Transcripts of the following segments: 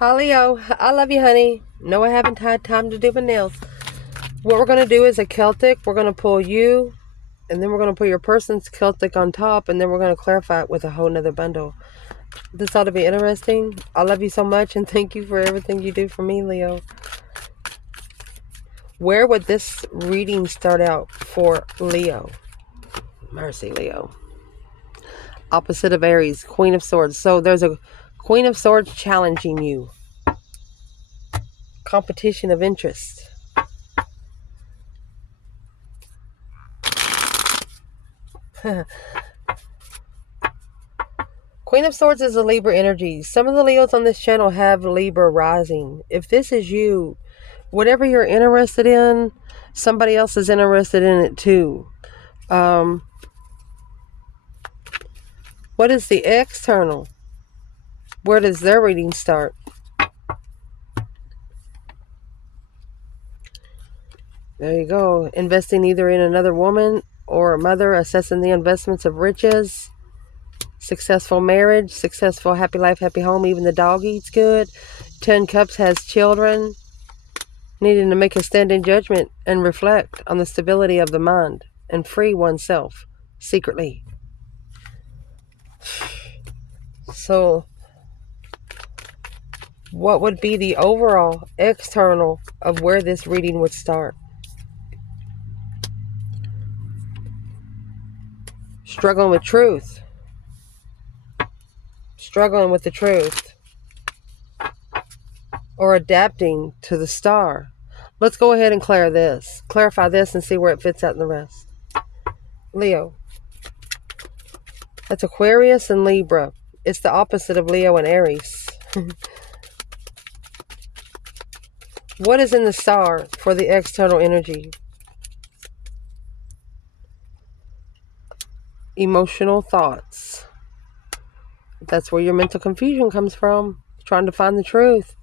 Hi Leo, I love you, honey. No, I haven't had time to do my nails. What we're going to do is a Celtic. We're going to pull you, and then we're going to put your person's Celtic on top, and then we're going to clarify it with a whole nother bundle. This ought to be interesting. I love you so much, and thank you for everything you do for me, Leo. Where would this reading start out for Leo? Mercy, Leo. Opposite of Aries, Queen of Swords. So there's a Queen of Swords challenging you. Competition of interest. Queen of Swords is a Libra energy. Some of the Leos on this channel have Libra rising. If this is you, whatever you're interested in, somebody else is interested in it too. What is the external? Where does their reading start? There you go. Investing either in another woman or a mother, assessing the investments of riches, successful marriage, successful happy life, happy home. Even the dog eats good. 10 Cups has children. Needing to make a standing judgment and reflect on the stability of the mind and free oneself secretly. So, what would be the overall external of where this reading would start? Struggling with truth. Struggling with the truth. Or adapting to the star. Let's go ahead and clarify this and see where it fits out in the rest. Leo. That's Aquarius and Libra. It's the opposite of Leo and Aries. What is in the star for the external energy? Emotional thoughts. That's where your mental confusion comes from. Trying to find the truth.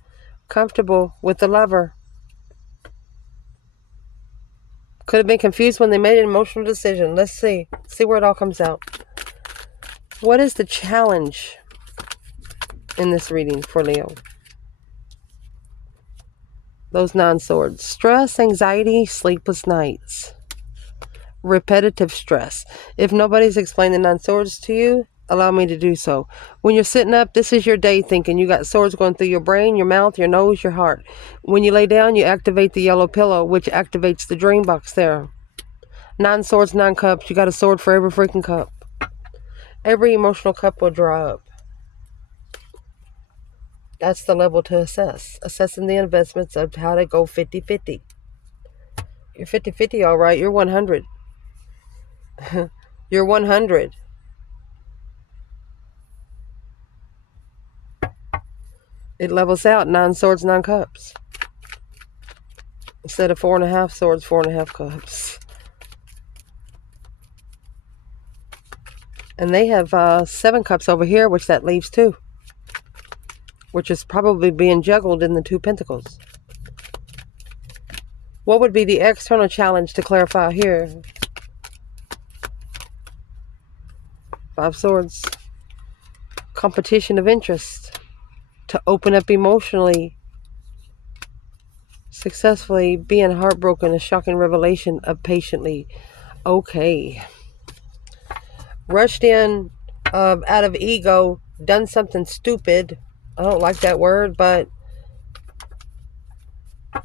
Comfortable with the lover. Could have been confused when they made an emotional decision. Let's see. See where it all comes out. What is the challenge in this reading for Leo? Those 9 swords. Stress, anxiety, sleepless nights. Repetitive stress. If nobody's explained the 9 swords to you, allow me to do so. When you're sitting up, this is your day thinking. You got swords going through your brain, your mouth, your nose, your heart. When you lay down, you activate the yellow pillow, which activates the dream box there. 9 swords, 9 cups. You got a sword for every freaking cup. Every emotional cup will dry up. That's the level to assess. Assessing the investments of how to go 50-50. You're 50-50, all right. You're 100. You're 100. It levels out 9 swords, 9 cups. Instead of 4.5 swords, 4.5 cups. And they have 7 cups over here, which that leaves 2. Which is probably being juggled in the 2 pentacles. What would be the external challenge to clarify here? 5 swords. Competition of interest. To open up emotionally. Successfully being heartbroken. A shocking revelation of patiently. Okay. Rushed in out of ego. Done something stupid. I don't like that word, but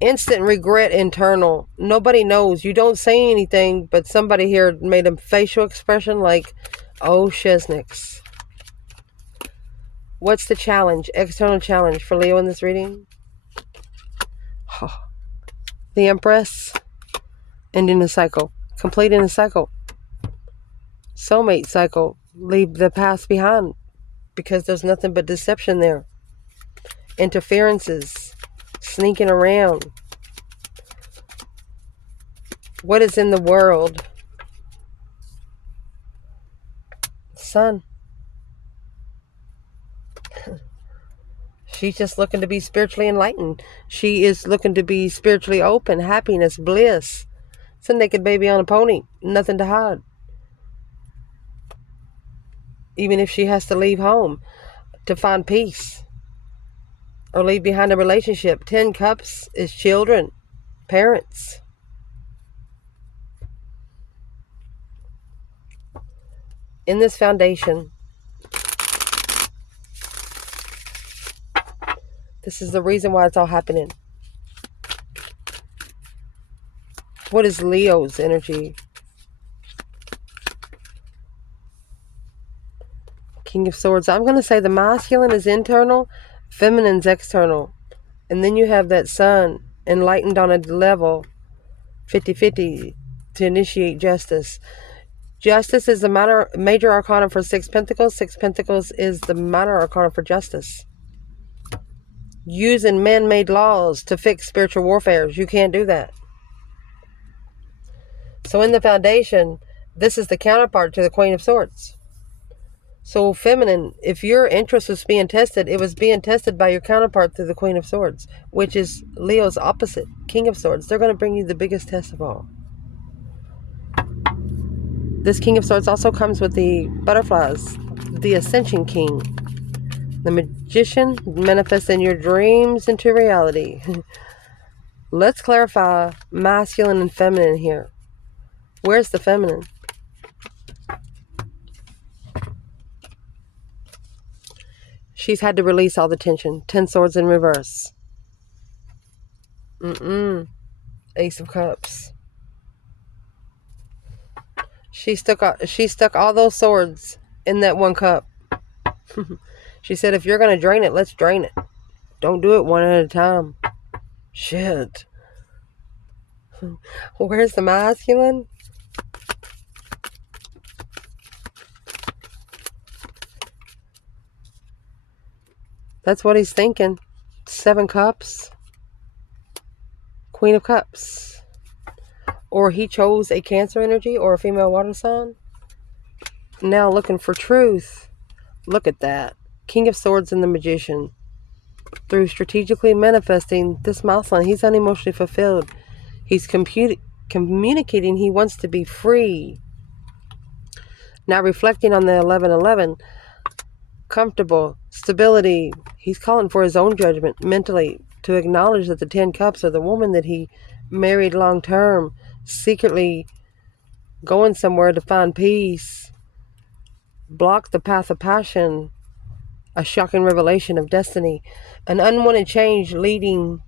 instant regret internal. Nobody knows. You don't say anything, but somebody here made a facial expression like, oh, shiznix. What's the challenge? External challenge for Leo in this reading? The Empress. Ending the cycle. Completing the cycle. Soulmate cycle. Leave the past behind. Because there's nothing but deception there. Interferences. Sneaking around. What is in the world? Sun. She's just looking to be spiritually enlightened. She is looking to be spiritually open, happiness, bliss. It's a naked baby on a pony. Nothing to hide. Even if she has to leave home to find peace. or leave behind a relationship. 10 Cups is children, parents. In this foundation, this is the reason why it's all happening. What is Leo's energy? King of Swords. I'm going to say the masculine is internal, feminine's external. And then you have that sun enlightened on a level 50-50 to initiate justice. Justice is the major arcana for 6 Pentacles. 6 Pentacles is the minor arcana for justice. Using man-made laws to fix spiritual warfares. You can't do that. So in the foundation, this is the counterpart to the Queen of Swords. So feminine, if your interest was being tested, it was being tested by your counterpart through the Queen of Swords, which is Leo's opposite, King of Swords. They're going to bring you the biggest test of all. This King of Swords also comes with the butterflies, the Ascension King. The Magician manifests in your dreams into reality. Let's clarify masculine and feminine here. Where's the feminine? She's had to release all the tension. 10 Swords in reverse. Ace of Cups. She stuck all those swords in that one cup. She said, if you're going to drain it, let's drain it. Don't do it one at a time. Shit. Where's the masculine? That's what he's thinking. 7 Cups. Queen of Cups. Or he chose a Cancer energy or a female water sign. Now looking for truth. Look at that. King of Swords and the Magician. Through strategically manifesting this masculine, he's unemotionally fulfilled. He's communicating he wants to be free. Now reflecting on the 11-11, comfortable, stability. He's calling for his own judgment mentally to acknowledge that the 10 Cups are the woman that he married long term, secretly going somewhere to find peace. Block the path of passion. A shocking revelation of destiny. An unwanted change leading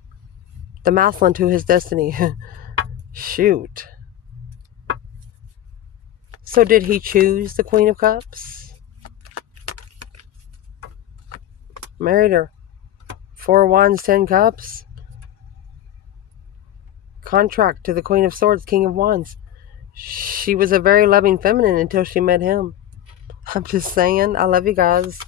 the masculine to his destiny. Shoot. So did he choose the Queen of Cups? Married her. 4 Wands, 10 Cups. Contract to the Queen of Swords, King of Wands. She was a very loving feminine until she met him. I'm just saying, I love you guys.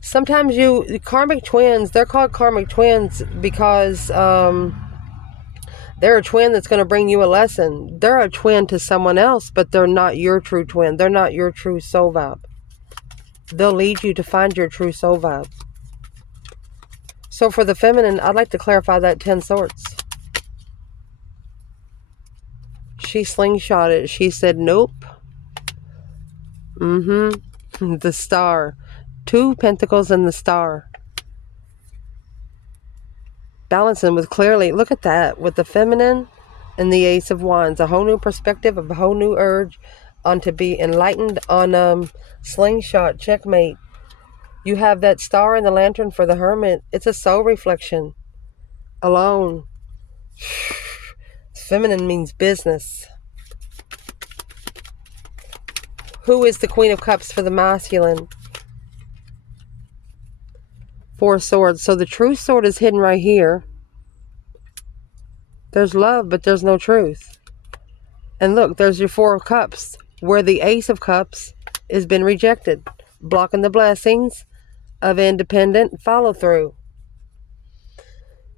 Sometimes karmic twins, they're called karmic twins because they're a twin that's going to bring you a lesson. They're a twin to someone else, but they're not your true twin. They're not your true soul vibe. They'll lead you to find your true soul vibe. So for the feminine, I'd like to clarify that 10 Swords. She slingshotted. She said, nope. The Star. 2 Pentacles and the Star. Balancing with clearly, look at that, with the feminine and the Ace of Wands. A whole new perspective, a whole new urge on to be enlightened on slingshot, checkmate. You have that Star and the Lantern for the Hermit. It's a soul reflection. Alone. Feminine means business. Who is the Queen of Cups for the masculine? 4 Swords. So the true sword is hidden right here. There's love, but there's no truth. And look, there's your 4 of Cups, where the Ace of Cups has been rejected, blocking the blessings of independent follow-through.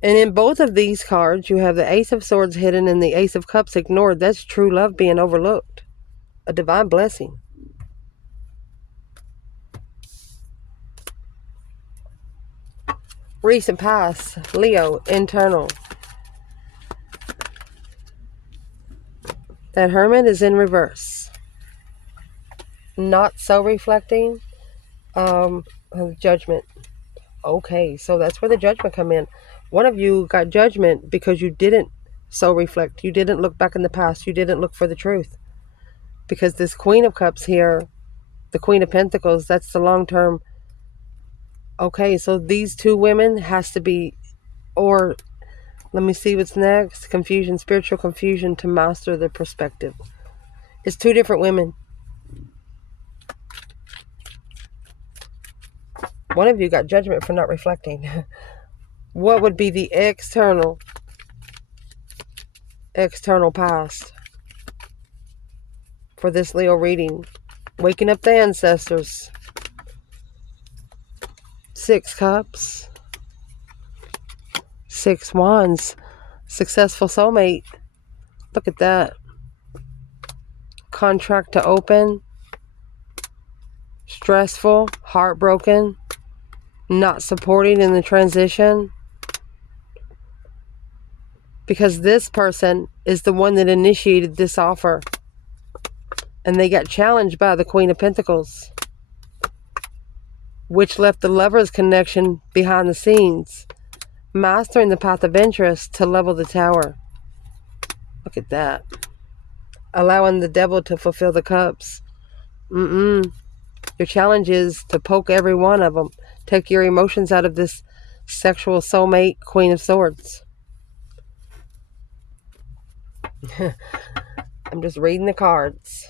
And in both of these cards, you have the Ace of Swords hidden and the Ace of Cups ignored. That's true love being overlooked. A divine blessing. Recent past, Leo, internal. That Hermit is in reverse. Not so reflecting. Judgment. Okay, so that's where the judgment come in. One of you got judgment because you didn't so reflect. You didn't look back in the past. You didn't look for the truth. Because this Queen of Cups here, the Queen of Pentacles, that's the long term. Okay, so these two women has to be, or let me see what's next. Confusion, spiritual confusion to master the perspective. It's two different women. One of you got judgment for not reflecting. What would be the external past for this Leo reading? Waking up the ancestors. 6 cups. 6 wands. Successful soulmate. Look at that. Contract to open. Stressful. Heartbroken. Not supporting in the transition. Because this person is the one that initiated this offer. And they got challenged by the Queen of Pentacles, which left the Lover's connection behind the scenes, mastering the path of interest to level the tower. Look at that. Allowing the devil to fulfill the cups. Your challenge is to poke every one of them. Take your emotions out of this sexual soulmate, Queen of Swords. I'm just reading the cards.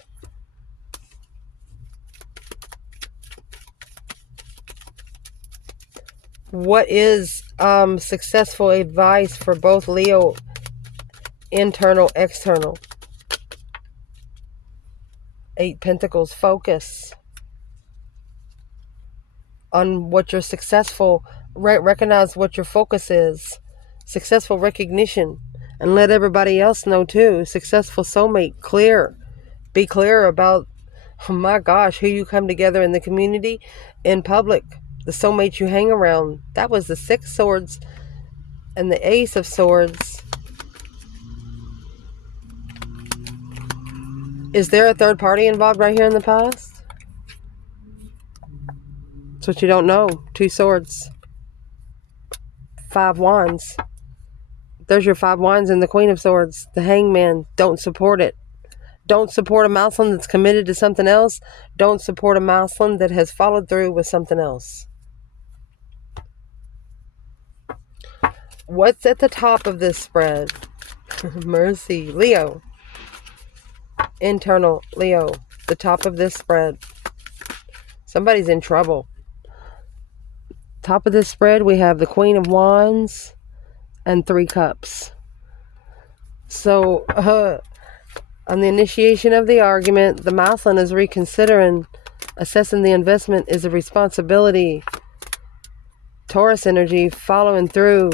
What is successful advice for both Leo, internal, external? 8 Pentacles, focus on what you're successful. Recognize what your focus is. Successful recognition. And let everybody else know too. Successful soulmate, clear. Be clear about, oh my gosh, who you come together in the community, in public. The soulmates you hang around. That was the 6 swords and the Ace of Swords. Is there a third party involved right here in the past? That's what you don't know. 2 swords. 5 wands. There's your 5 wands and the Queen of Swords. The Hangman. Don't support it. Don't support a Mousland that's committed to something else. Don't support a Mousland that has followed through with something else. What's at the top of this spread? Mercy. Leo. Internal. Leo. The top of this spread. Somebody's in trouble. Top of this spread, we have the Queen of Wands and 3 cups. So, on the initiation of the argument, the Mousland is reconsidering. Assessing the investment is a responsibility. Taurus energy, following through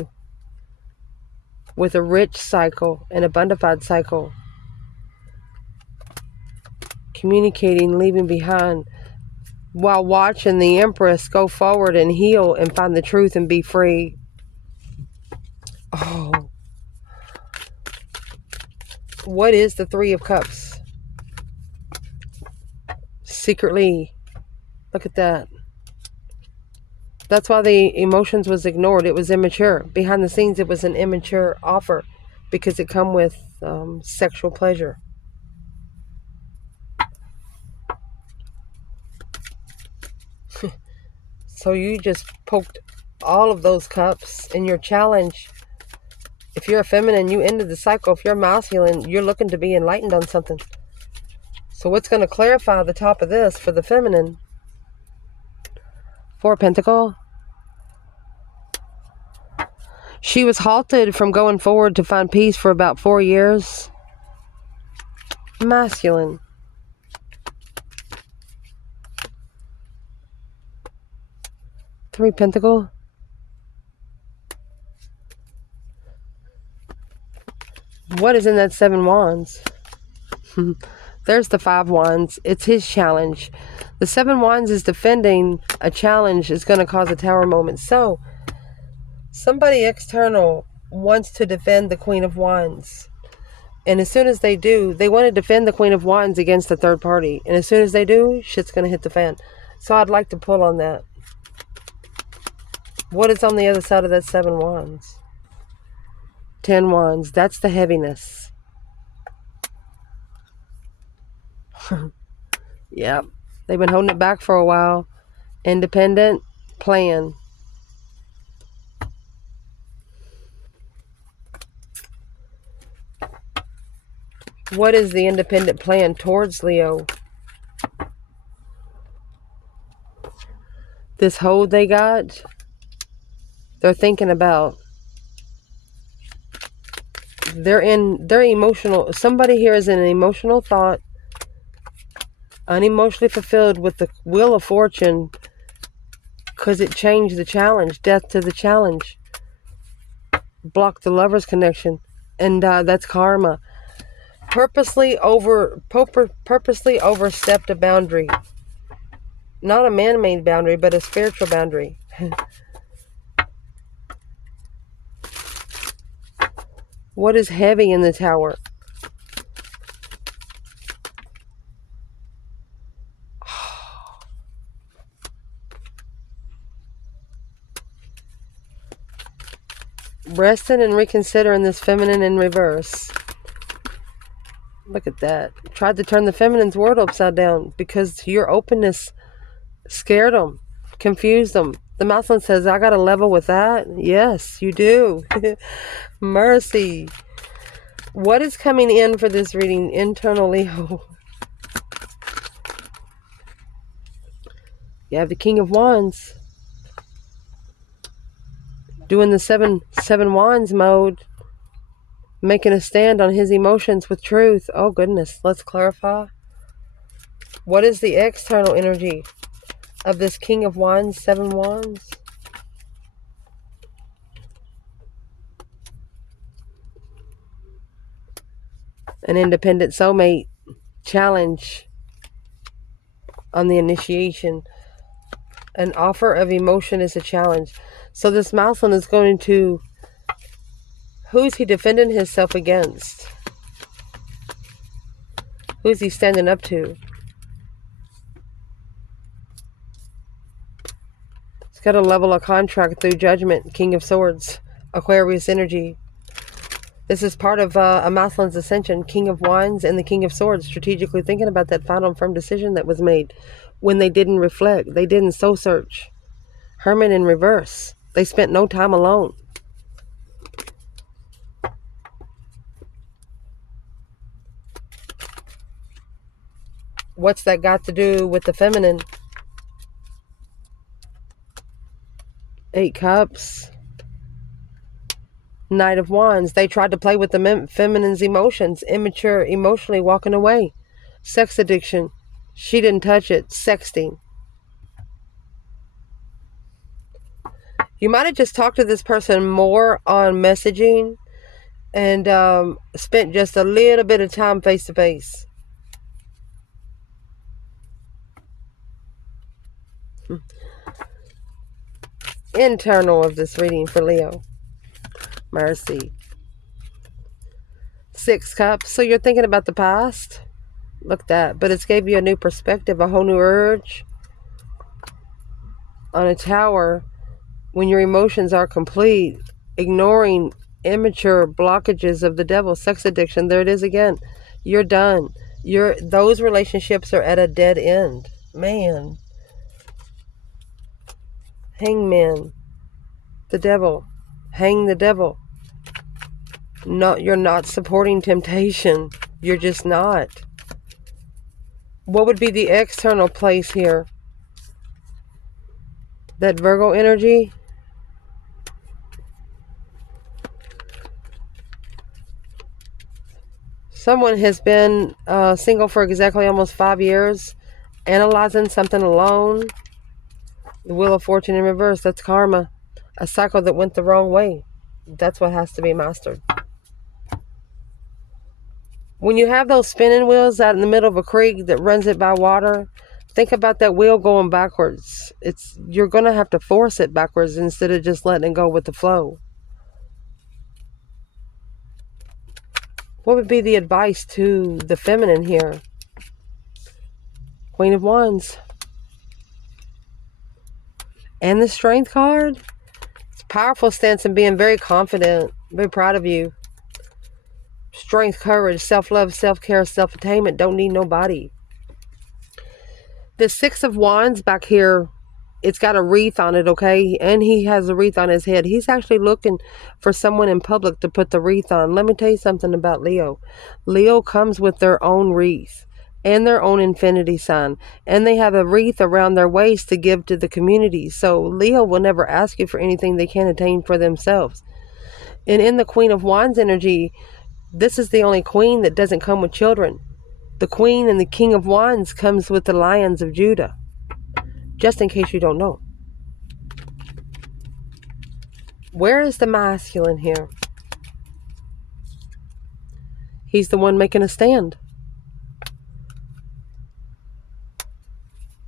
with a rich cycle, an abundified cycle. Communicating, leaving behind, while watching the Empress go forward and heal and find the truth and be free. Oh. What is the 3 of Cups? Secretly. Look at that. That's why the emotions was ignored. It was immature. Behind the scenes, it was an immature offer because it come with sexual pleasure. So you just poked all of those cups in your challenge. If you're a feminine, you ended the cycle. If you're masculine, you're looking to be enlightened on something. So what's going to clarify the top of this for the feminine? 4 Pentacle. She was halted from going forward to find peace for about 4 years. Masculine. Three Pentacle. What is in that 7 Wands? There's the 5 Wands. It's his challenge. The 7 Wands is defending a challenge. Is going to cause a tower moment. So, somebody external wants to defend the Queen of Wands. And as soon as they do, they want to defend the Queen of Wands against the third party. And as soon as they do, shit's going to hit the fan. So I'd like to pull on that. What is on the other side of that 7 wands? 10 wands. That's the heaviness. Yep. They've been holding it back for a while. Independent plan. What is the independent plan towards Leo? This hold they got, they're thinking about. They're emotional. Somebody here is in an emotional thought, unemotionally fulfilled with the wheel of fortune, because it changed the challenge. Death to the challenge. Blocked the lover's connection. And that's karma. Purposely overstepped a boundary. Not a man-made boundary, but a spiritual boundary. What is heavy in the Tower? Resting and reconsidering this feminine in reverse. Look at that. Tried to turn the feminine's world upside down because your openness scared them, confused them. The masculine says, I got to level with that. Yes, you do. Mercy. What is coming in for this reading? Internal Leo. You have the King of Wands. Doing the seven wands mode. Making a stand on his emotions with truth. Oh, goodness. Let's clarify. What is the external energy of this King of Wands, 7 wands? An independent soulmate challenge on the initiation. An offer of emotion is a challenge. So this masculine is going to... Who's he defending himself against? Who's he standing up to? He's got to level a contract through judgment. King of Swords. Aquarius energy. This is part of a masculine's ascension. King of Wands and the King of Swords. Strategically thinking about that final and firm decision that was made when they didn't reflect. They didn't soul search. Hermit in reverse. They spent no time alone. What's that got to do with the feminine? 8 cups. Knight of Wands. They tried to play with the feminine's emotions. Immature, emotionally walking away. Sex addiction. She didn't touch it. Sexting. You might have just talked to this person more on messaging and spent just a little bit of time face to face. Internal of this reading for Leo. Mercy. 6 cups. So you're thinking about the past. Look at that. But it's gave you a new perspective, a whole new urge. On a Tower, when your emotions are complete, ignoring immature blockages of the devil, sex addiction, there it is again. You're done. Those relationships are at a dead end. Man. Hangman. The devil. Hang the devil. No, you're not supporting temptation. You're just not. What would be the external place here? That Virgo energy? Someone has been single for exactly almost 5 years, analyzing something alone. The Wheel of Fortune in reverse, that's karma. A cycle that went the wrong way. That's what has to be mastered. When you have those spinning wheels out in the middle of a creek that runs it by water, think about that wheel going backwards. You're going to have to force it backwards instead of just letting it go with the flow. What would be the advice to the feminine here? Queen of Wands. And the Strength card? Powerful stance and being very confident. Very proud of you. Strength, courage, self-love, self-care, self-attainment. Don't need nobody. The Six of Wands back here, it's got a wreath on it, okay? And he has a wreath on his head. He's actually looking for someone in public to put the wreath on. Let me tell you something about Leo. Leo comes with their own wreath and their own infinity sign. And they have a wreath around their waist to give to the community. So Leo will never ask you for anything they can't attain for themselves. And in the Queen of Wands energy, this is the only queen that doesn't come with children. The Queen and the King of Wands comes with the Lions of Judah. Just in case you don't know. Where is the masculine here? He's the one making a stand.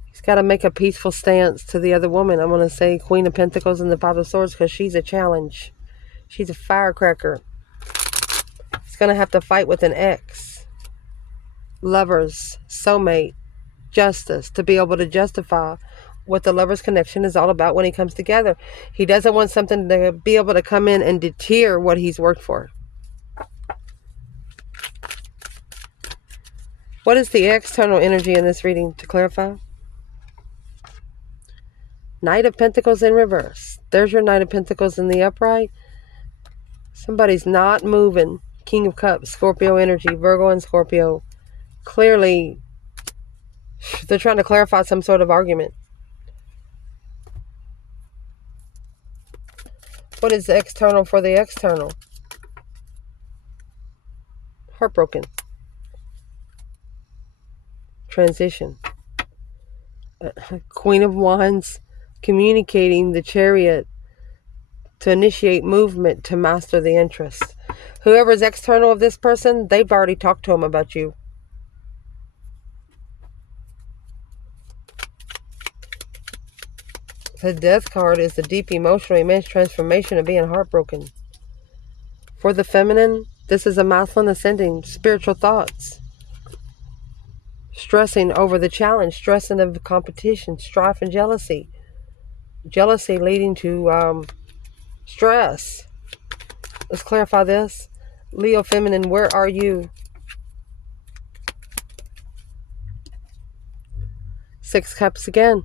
He's got to make a peaceful stance to the other woman. I'm going to say Queen of Pentacles and the Five of Swords because she's a challenge. She's a firecracker. He's going to have to fight with an ex. Lovers, soulmate, justice, to be able to justify what the lovers connection is all about when he comes together. He doesn't want something to be able to come in and deter what he's worked for. What is the external energy in this reading, to clarify? Knight of Pentacles in reverse. There's your Knight of Pentacles in the upright. Somebody's not moving. King of Cups, Scorpio energy, Virgo and Scorpio. Clearly, they're trying to clarify some sort of argument. What is the external for the external? Heartbroken. Transition. Queen of Wands, communicating the Chariot to initiate movement to master the interest. Whoever's external of this person, they've already talked to him about you. The Death card is the deep emotional immense transformation of being heartbroken. For the feminine, this is a masculine ascending, spiritual thoughts. Stressing over the challenge, stressing of competition, strife and jealousy. Jealousy leading to stress. Let's clarify this. Leo feminine, where are you? Six Cups again.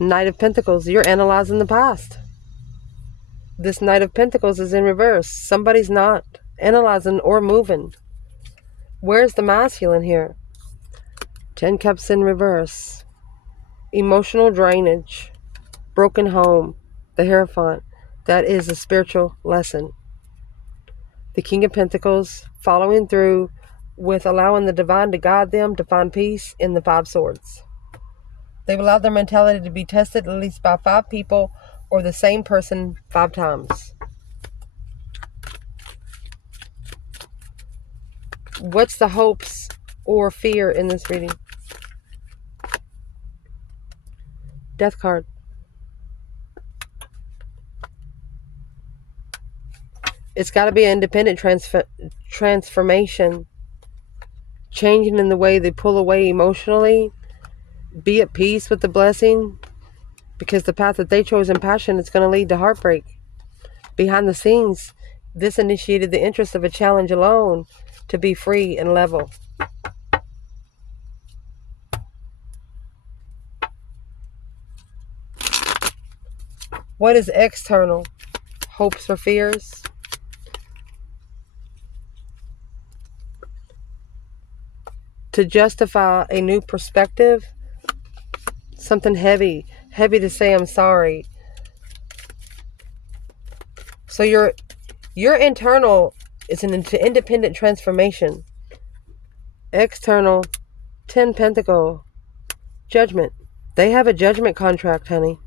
Knight of Pentacles, you're analyzing the past. This Knight of Pentacles is in reverse. Somebody's not analyzing or moving. Where's the masculine here? 10 Cups in reverse. Emotional drainage. Broken home. The Hierophant. That is a spiritual lesson. The King of Pentacles following through with allowing the divine to guide them to find peace in the Five Swords. They've allowed their mentality to be tested at least by 5 people or the same person 5 times. What's the hopes or fear in this reading? Death card. It's got to be an independent transformation. Changing in the way they pull away emotionally. Be at peace with the blessing. Because the path that they chose in passion is going to lead to heartbreak. Behind the scenes, this initiated the interest of a challenge alone to be free and level. What is external? Hopes or fears? To justify a new perspective. Something heavy. Heavy to say I'm sorry. So your internal is an independent transformation. External, 10 Pentacle, judgment. They have a judgment contract, honey.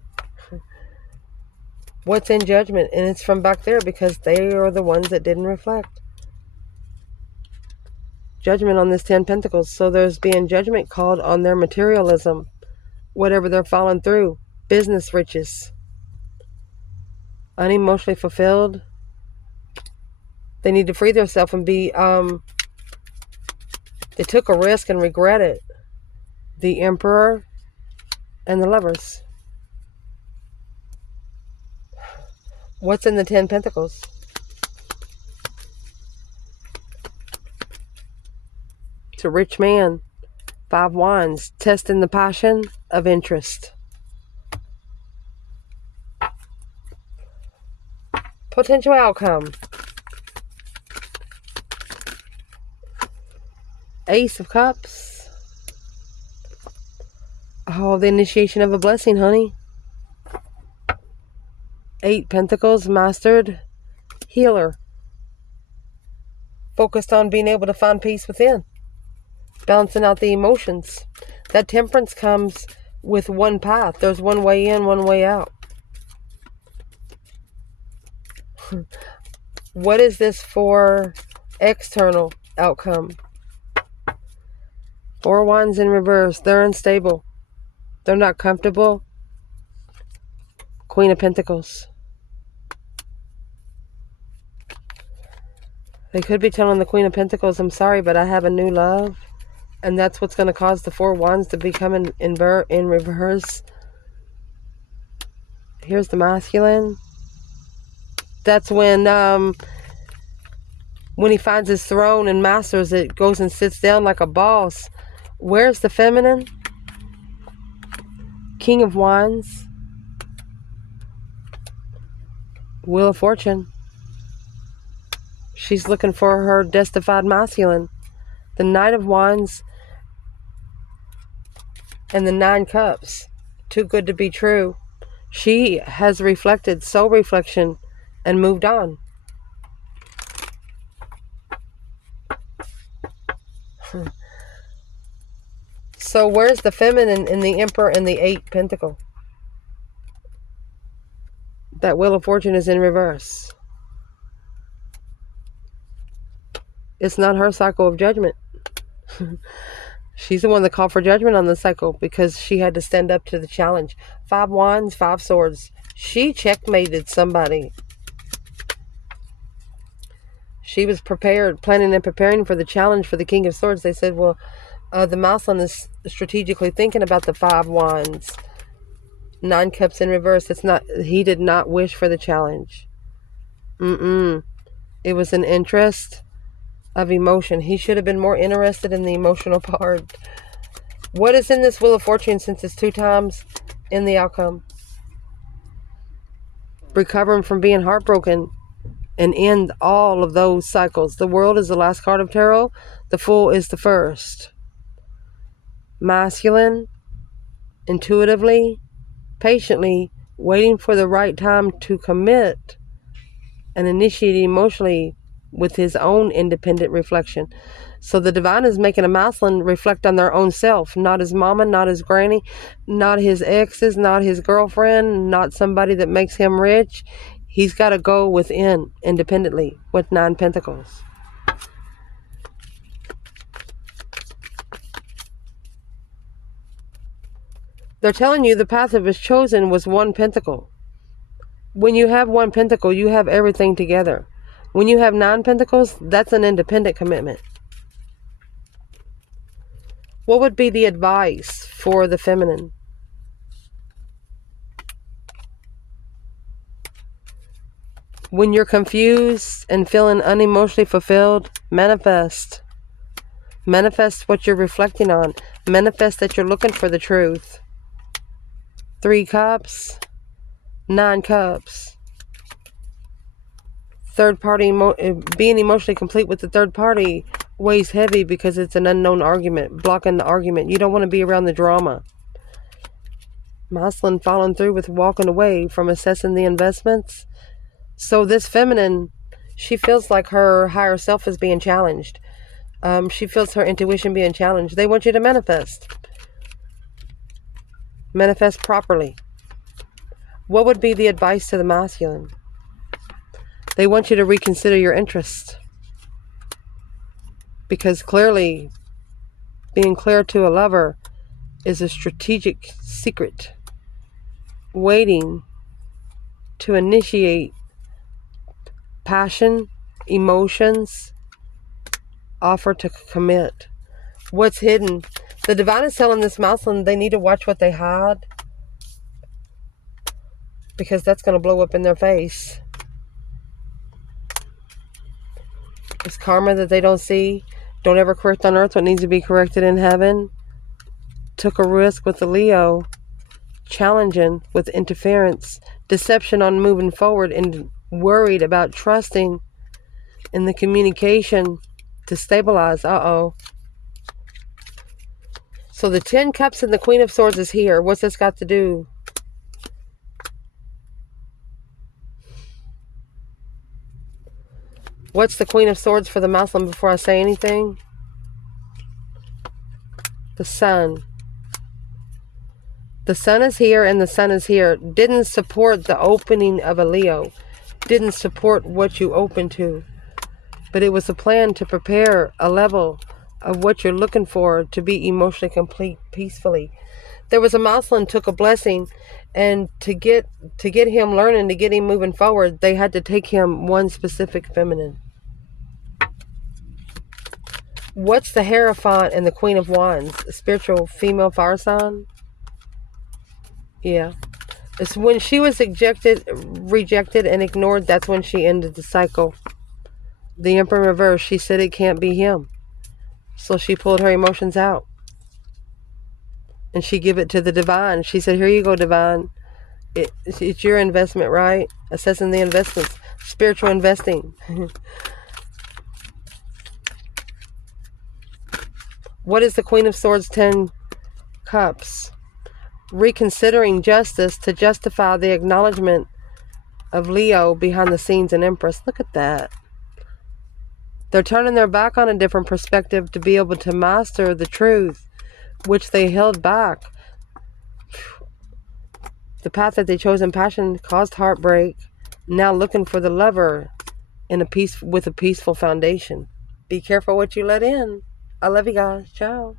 What's in judgment? And it's from back there because they are the ones that didn't reflect. Judgment on this 10 Pentacles. So there's being judgment called on their materialism. Whatever they're falling through. Business riches. Unemotionally fulfilled. They need to free themselves and be, they took a risk and regret it. The Emperor and the Lovers. What's in the 10 Pentacles? It's a rich man. 5 Wands. Testing the passion of interest. Potential outcome. Ace of Cups. Oh, the initiation of a blessing, honey. 8 Pentacles. Mastered. Healer. Focused on being able to find peace within. Balancing out the emotions. That Temperance comes with one path. There's one way in, one way out. What is this for external outcome? 4 Wands in reverse. They're unstable. They're not comfortable. Queen of Pentacles. They could be telling the Queen of Pentacles, I'm sorry, but I have a new love. And that's what's going to cause the 4 Wands to become in reverse. Here's the masculine. That's when he finds his throne and masters it, goes and sits down like a boss. Where's the feminine? King of Wands. Wheel of Fortune. She's looking for her destified masculine. The Knight of Wands and the 9 Cups. Too good to be true. She has reflected, soul reflection, and moved on. So where's the feminine in the Emperor and the 8 Pentacle? That Wheel of Fortune is in reverse. It's not her cycle of judgment. She's the one that called for judgment on the cycle because she had to stand up to the challenge. 5 Wands, 5 Swords. She checkmated somebody. She was planning and preparing for the challenge for the King of Swords. They said, well, the masculine is strategically thinking about the 5 Wands. 9 Cups in reverse. He did not wish for the challenge. It was an interest of emotion. He should have been more interested in the emotional part. What is in this Wheel of Fortune since it's 2 times in the outcome? Recovering from being heartbroken and end all of those cycles. The World is the last card of tarot. The Fool is the first. Masculine, intuitively, patiently, waiting for the right time to commit and initiate emotionally with his own independent reflection. So the divine is making a masculine reflect on their own self, not his mama, not his granny, not his exes, not his girlfriend, not somebody that makes him rich. He's got to go within independently with 9 Pentacles. They're telling you the path of his chosen was 1 Pentacle. When you have 1 Pentacle, you have everything together. When you have 9 Pentacles, that's an independent commitment. What would be the advice for the feminine? When you're confused and feeling unemotionally fulfilled, manifest. Manifest what you're reflecting on. Manifest that you're looking for the truth. 3 Cups, 9 Cups. Third party, being emotionally complete with the third party weighs heavy because it's an unknown argument, blocking the argument. You don't want to be around the drama. Masculine following through with walking away from assessing the investments. So this feminine, she feels like her higher self is being challenged. She feels her intuition being challenged. They want you to manifest. Manifest properly. What would be the advice to the masculine? They want you to reconsider your interest. Because clearly, being clear to a lover is a strategic secret. Waiting to initiate passion, emotions, offer to commit. What's hidden? The divine is telling this masculine they need to watch what they hide, because that's going to blow up in their face. karma that they don't see. Don't ever correct on earth what needs to be corrected in heaven. Took a risk with the Leo. Challenging with interference. Deception on moving forward, and worried about trusting in the communication to stabilize. Uh-oh. So the 10 Cups and the Queen of Swords is here. What's this got to do? What's the Queen of Swords for the Muslim before I say anything? The Sun. The Sun is here and the Sun is here. Didn't support the opening of a Leo. Didn't support what you open to. But it was a plan to prepare a level of what you're looking for to be emotionally complete peacefully. There was a Muslim took a blessing, and to get him learning, to get him moving forward, they had to take him one specific feminine. What's the Hierophant and the Queen of Wands? A spiritual female fire sign? Yeah. It's when she was rejected and ignored, that's when she ended the cycle. The Emperor in reverse, she said it can't be him. So she pulled her emotions out. And she gave it to the divine. She said, here you go, divine. It's your investment, right? Assessing the investments. Spiritual investing. What is the Queen of Swords, 10 Cups? Reconsidering justice to justify the acknowledgement of Leo behind the scenes and Empress. Look at that. They're turning their back on a different perspective to be able to master the truth, which they held back. The path that they chose in passion caused heartbreak. Now looking for the lover with a peaceful foundation. Be careful what you let in. I love you guys. Ciao.